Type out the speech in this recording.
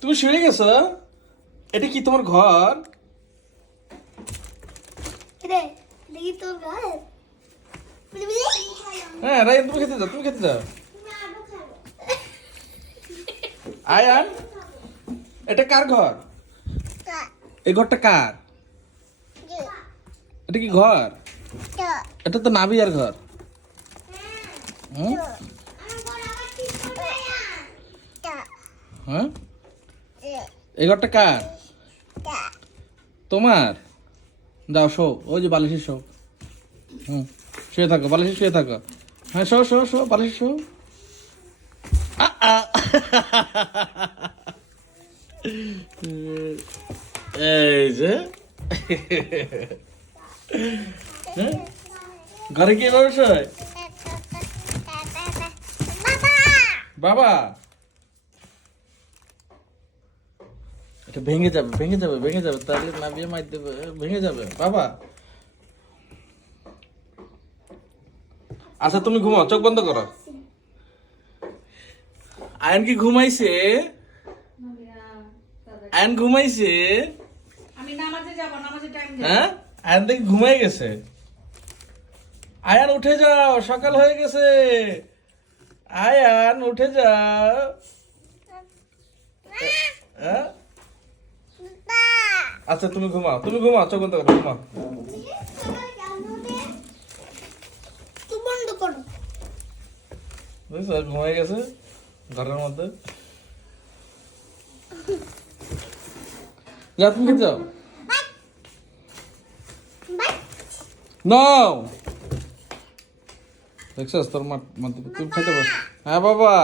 তুমি শুয়ে গেছো? এটা কি তোমার ঘর? হ্যাঁ রায়ন তুমি খেতে যাও তুমি খেতে যাও আয়ান এটা কার ঘর? এই ঘরটা কার? এটা কি ঘর? এটা তো নাবিয়ার ঘর। হুম? হ্যাঁ? এই ঘরটা কার? তোমার? যাও শো। ওই যে বালিশে শো। হুম শুয়ে থাকো বালিশে শুয়ে থাকো। হ্যাঁ শো শো শো বালিশে শো। এই যে। হ্যাঁ? ঘরে কি বাবা! এটা ভেঙে যাবে ভেঙে যাবে ভেঙে যাবে তাহলে নাবিয়ে মার দেবে ভেঙে যাবে। বাবা। আচ্ছা তুমি ঘুমাও চোখ বন্ধ করো। আয়ন কি ঘুমাইছে? আয়ন ঘুমাইছে? আমি নামাজে যাব নামাজে টাইম হ্যাঁ? আয়ন দেখি ঘুমাই গেছে। আয়ান উঠে যাও সকাল হয়ে গেছে। আয়ান উঠে যাও হ্যাঁ? আচ্ছা তুমি ঘুমাও তুমি ঘুমাও চোখ বন্ধ করো ঘুমাও। বুঝছ? ঘুমাই গেছে ঘরের মধ্যে। যা তুমি খেতে যাও। নাও। দেখছিস তোর মা মা- তুমি খেতে বস। হ্যাঁ বাবা।